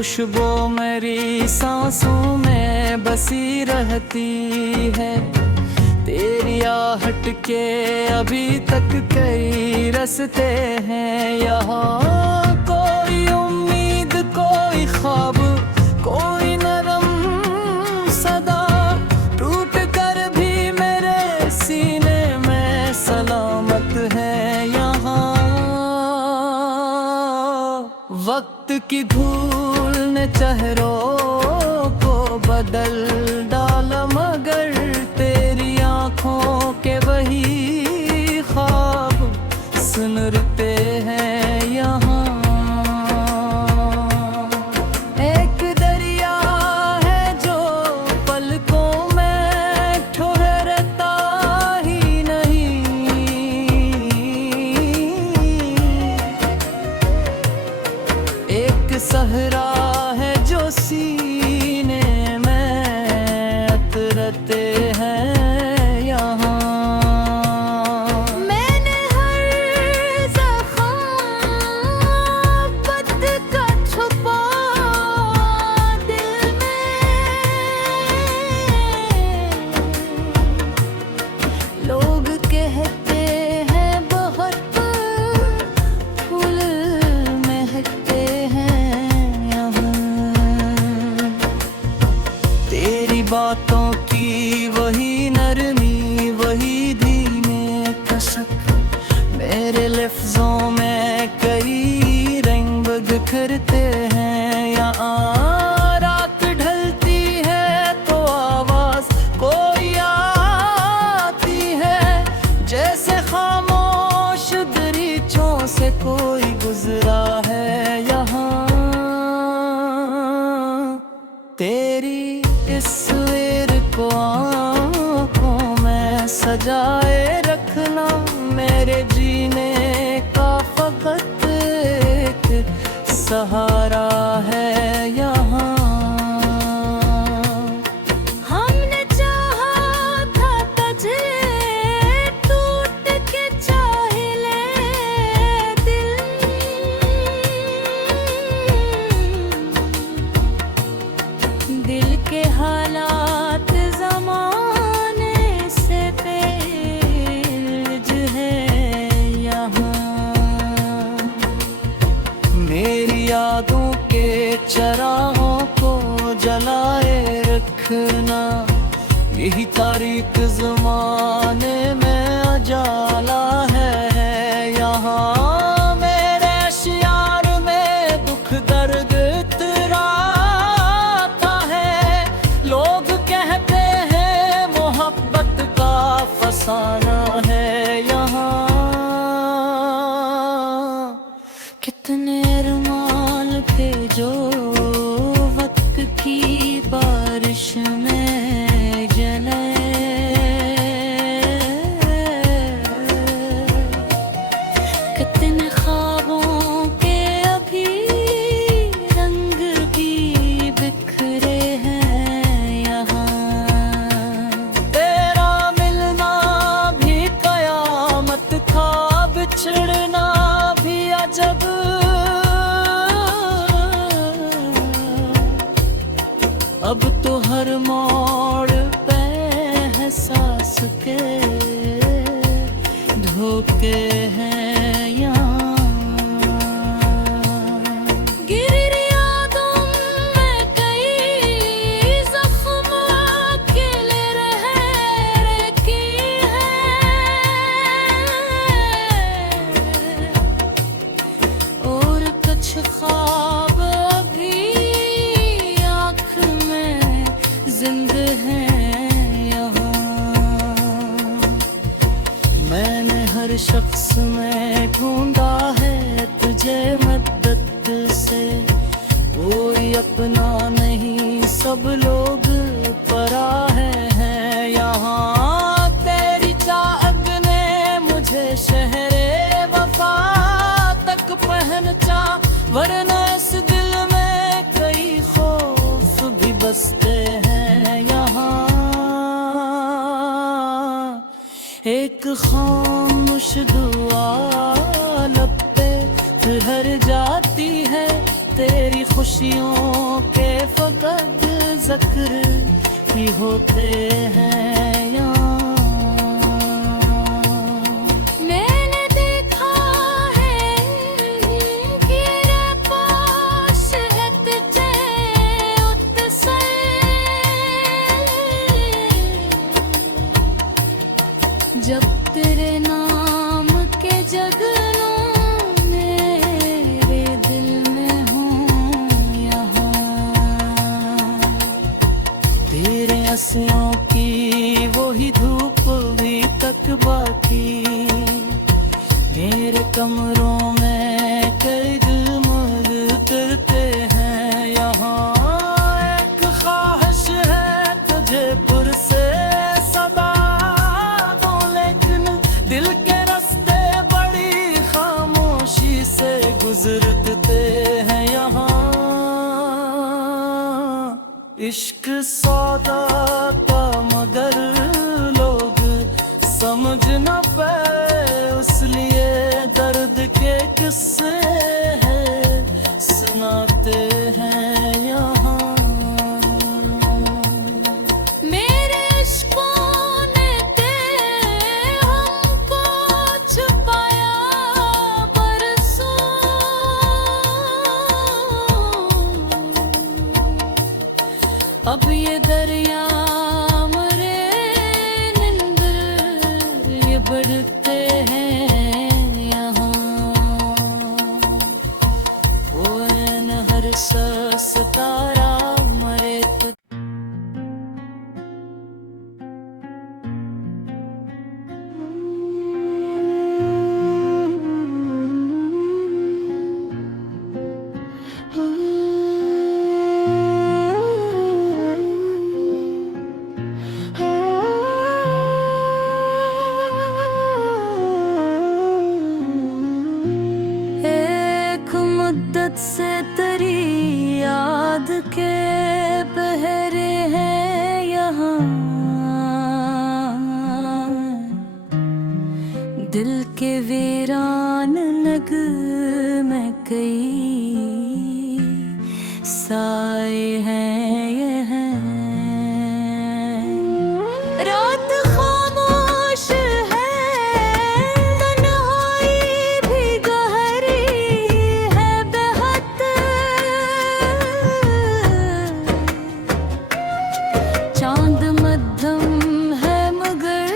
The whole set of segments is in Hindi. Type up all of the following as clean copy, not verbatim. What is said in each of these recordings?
खुशबू मेरी सांसों में बसी रहती है। तेरी आहट के अभी तक कई रास्ते हैं यहाँ। कोई उम्मीद, कोई ख्वाब, कोई नरम सदा टूट कर भी मेरे सीने में सलामत है यहाँ। वक्त की धूल ने चेहरों को बदल डाला, मगर तेरी आँखों के वही ख्वाब सुनते हैं यहाँ। एक दरिया है जो पलकों में ठहरता ही नहीं। एक सहरा है जो सीने में उतरते हैं यहाँ। मैंने हर ज़ख्म बद का छुपा दिल में। लोग कहते हैं बहुत फूल महकते हैं यहाँ। तेरी बातों की वही नरमी, वही धीमे कसक, मेरे लफ्जों में कई रंग बिखरते हैं यहाँ। रात ढलती है तो आवाज कोई आती है, जैसे खामोश दरीचों से कोई गुजरा है यहाँ। तेरी तस्वीर को आँखों में सजाए रखना, मेरे जीने का फकत एक सहारा है यहाँ। हमने चाहा था तुझे टूट के चाह ले दिल। दिल के हालात ज़माने से पेज है यहाँ। मेरी यादों के चराहों को जलाए रखना, यही तारीख ज़माने में उजाला है यहाँ। मेरे शियार में दुख दर्द इतराता है, लोग कहते हैं मोहब्बत का फसाना है यहाँ। कितने अरमान थे जो वक्त की बारिश में जले। कितने ख्वाबों के अभी रंग भी बिखरे हैं यहाँ। तेरा मिलना भी कयामत था, बिछड़ना भी अजब। अब तो हर मोड़ पे एहसास के धोखे हैं यहाँ। गिर यादों में कई ज़ख्म अकेले रह की है, और कुछ ख्वाब अभी आँख में जिंदा हैं यहाँ। मैंने हर शख्स में ढूंढा है तुझे मदद से, कोई अपना नहीं सब लोग परा है यहाँ। तेरी चाहत ने मुझे शहरे वफा तक पहनचा, वरना इस दिल में कई खौफ भी बसते हैं यहाँ। एक खामोश दुआ लब पे ठहर जाती है तेरी खुशियों के फकत जिक्र ही होते हैं यहाँ। मैंने देखा है कि रे पास है तुझे उत्सव, जब तेरे नाम के जगनों मेरे दिल में हूँ यहाँ। तेरे आसियों की वही धूप भी तक बाकी, मेरे कमरों में कई दिलमग करते हैं यहाँ। एक ख्वाहिश है तुझे पुरसे सदा दो, लेकिन दिल के रास्ते बड़ी खामोशी से गुजरते हैं यहाँ। इश्क सौदा का मगर लोग समझ न पाए, उसलिए दर्द के किस्से हैं सुनाते हैं यहाँ। मेरे इश्कों ने हमको छुपाया बरसों, अब ये दरिया मरे निंदर ये बढ़ते हैं यहाँ। वो ऐन हर सांस तारा मरे तो एक मुद्दत से तेरी याद के पहरे हैं यहाँ, दिल के वीरान नग में कई साए हैं ये हैं। रात खामोश है, तन्हाई भी गहरी है बेहद, चांद मध्यम है मगर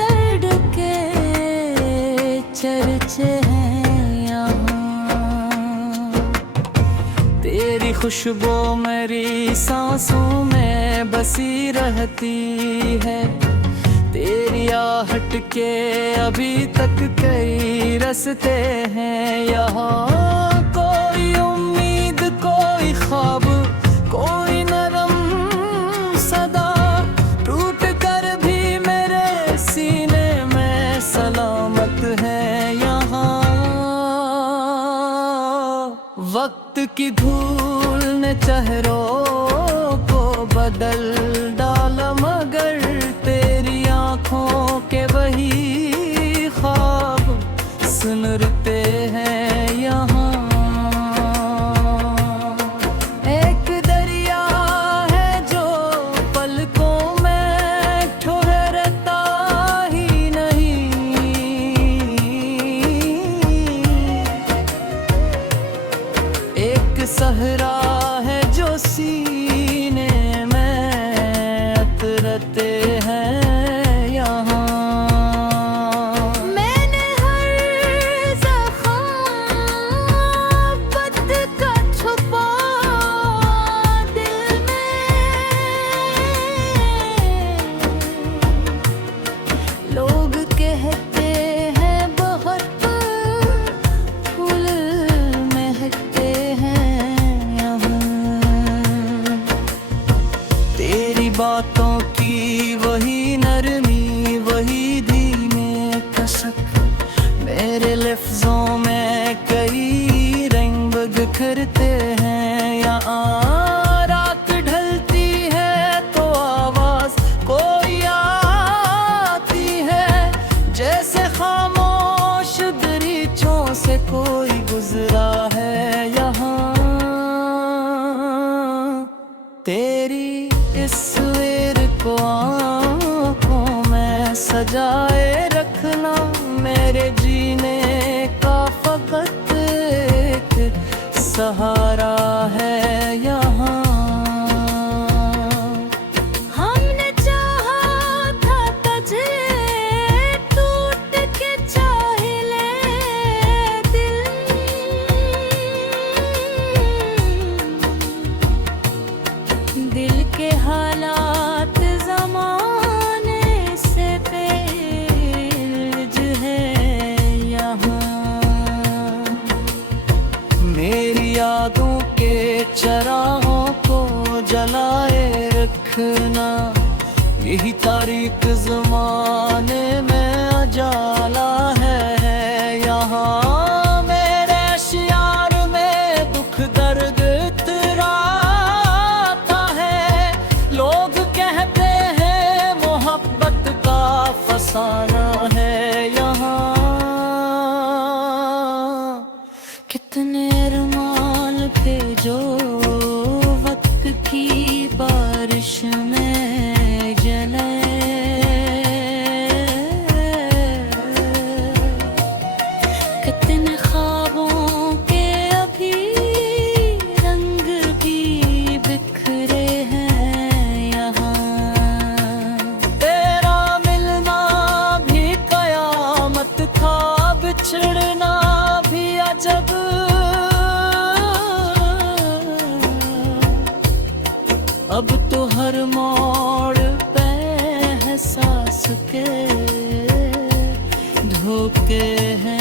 दर्द के चर्चे हैं यहाँ। तेरी खुशबू मेरी सांसों में बसी रहती है, तेरी आहट के अभी तक कई रास्ते हैं यहाँ। कोई उम्मीद कोई ख्वाब कोई नरम सदा, टूट कर भी मेरे सीने में सलामत है यहाँ। वक्त की धूल ने चेहरों को बदल डाला, मगर तेरी आंखों के वही ख्वाब सुनते हैं यहाँ। एक दरिया है जो पलकों में ठहरता ही नहीं, एक सहरा है जो सीने में उतरते हैं यहाँ। मैंने हर ज़ख्म बद का छुपा दिल में, लोग कहते हैं बहुत फूल महकते हैं यहाँ। तेरी बातों की वही नरमी वही धीमे कसक, मेरे लफ्जों में कई रंग बिखरते हैं यहाँ। रात ढलती है तो आवाज कोई आती है, जैसे खामोश दरीचों से कोई गुजरा है यहाँ। तेरी इस तस्वीर को आँखों में सजाए रखना, मेरे जीने का फकत एक सहारा है यहाँ। हमने चाहा था तुझे, टूट के चाह ले दिल। दिल के हालात ज़माने से पेज है यहाँ। मेरी यादों के चराहों को जलाए रखना, यही तारीख ज़माने में अजाला है यहाँ। मेरे शियार में दुख दर्द इतराता है, लोग कहते हैं मोहब्बत का फसाना है यहाँ। कितने अरमान थे जो वक्त की बारिश में जले, कितने ख्वाबों के अभी रंग भी बिखरे हैं यहाँ। तेरा मिलना भी कयामत था, बिछड़ना भी अजब। अब तो हर मोड़ पे एहसास के धोखे हैं।